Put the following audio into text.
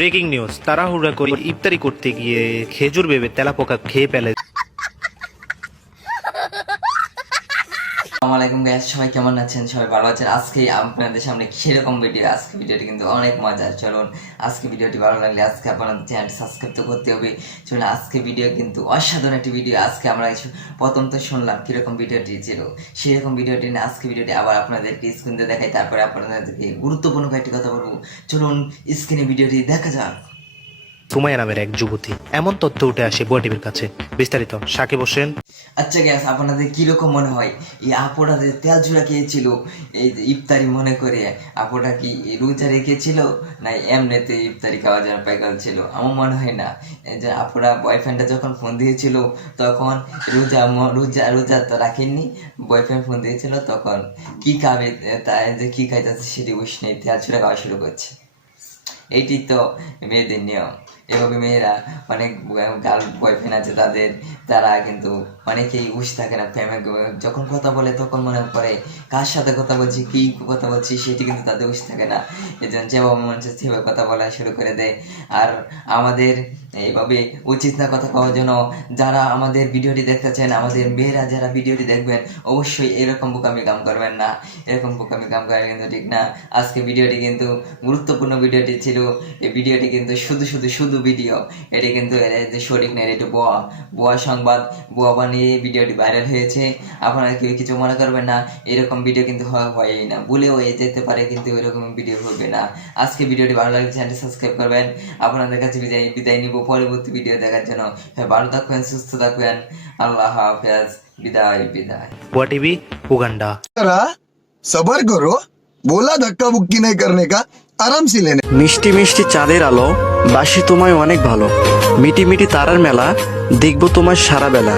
Breaking news, তাড়াহুড়া করে ইফতারি করতে গিয়ে খেজুর ভেবে তেলাপোকা খেয়ে ফেলে। আসসালামু আলাইকুম গাইস, সবাই কেমন আছেন? সবাই ভালো আছেন? আজকে আপনাদের সামনে সেরকম ভিডিও। আজকে ভিডিওটি কিন্তু অনেক মজার। চলুন আজকে ভিডিওটি ভালো লাগলে আজকে আপনাদের চ্যানেল সাবস্ক্রাইব তো করতে হবে। চলুন আজকে ভিডিও কিন্তু অসাধারণ একটি ভিডিও। আজকে আমরা প্রথম তো শুনলাম কিরকম ভিডিওটি ছিল, সেরকম ভিডিওটি নিয়ে আজকে ভিডিওটি আবার আপনাদেরকে স্ক্রিনে দেখাই, তারপরে আপনাদেরকে গুরুত্বপূর্ণ কয়েকটি কথা বলবো। চলুন স্ক্রিনে ভিডিওটি দেখা যাক। সুমাইয়া নামের এক যুবতী, এমন তথ্য উঠে আসে বুয়া টিভির কাছে। বিস্তারিত সাকিব হোসেন। আচ্ছা গ্যাস, আপনাদের কিরকম মনে হয় এই আপুটা যে তেল ঝুড়া খেয়েছিল এই যে ইফতারি মনে করে, আপুটা কি রোজা রেখেছিল না এমনিতে ইফতারি খাওয়ার জন্য পাইকাল ছিল? আমার মনে হয় না। এই যে আপুরা বয়ফ্রেন্ডটা যখন ফোন দিয়েছিল তখন রোজা রোজা রোজা তো রাখেননি, বয়ফ্রেন্ড ফোন দিয়েছিল তখন কি খাবে, তাই যে কি খাইতেছে সেটি বুঝ নেই, তেল ঝুড়া খাওয়া শুরু করছে। এইটি তো মেয়েদের নিয়ম। এভাবে মেয়েরা অনেক গার্ল বয়ফ্রেন্ড আছে তাদের, তারা কিন্তু অনেকেই উস থাকে না প্রেমে, যখন কথা বলে তখন মনে করে কার সাথে কথা বলছি, কি কথা বলছি সেটি কিন্তু তাদের উস থাকে না। এই জন্য যেভাবে মন চায় সেভাবে কথা বলা শুরু করে দেয়। আর আমাদের এইভাবে উচিত না কথা কওয়ার জন্য যারা আমাদের ভিডিওটি দেখতেছেন, আমাদের মেয়েরা যারা ভিডিওটি দেখবেন, অবশ্যই এরকম বোকামি কাম করবেন না। এরকম বোকামি কাম করা কিন্তু ঠিক না। আজকে ভিডিওটি কিন্তু গুরুত্বপূর্ণ ভিডিওটি ছিল। এই ভিডিওটি কিন্তু শুধু ভিডিও, এটি কিন্তু যে সঠিক নেই, এটি ভুয়া সংবাদ, ভুয়া বানিয়ে ভিডিওটি ভাইরাল হয়েছে। আপনারা কেউ কিছু মনে করবেন না, এরকম ভিডিও কিন্তু হয়ই না, ভুলেও হয়ে যেতে পারে কিন্তু এরকম ভিডিও হবে না। আজকে ভিডিওটি ভালো লাগলে চ্যানেলটি সাবস্ক্রাইব করবেন। আপনাদের কাছে বিদায় নিব পরবর্তী ভিডিও দেখার জন্য। ভালো থাকবেন, সুস্থ থাকবেন। আল্লাহ হাফেজ। বিদায়। বুয়া টিভি, উগান্ডা। सबर करो, बोला धक्का बुक्की नहीं करने का, आराम से लेने। মিষ্টি মিষ্টি চাঁদের আলো, বাসি তোমায় অনেক ভালো। মিটি মিটি তারার মেলা, দেখবো তোমার সারা বেলা।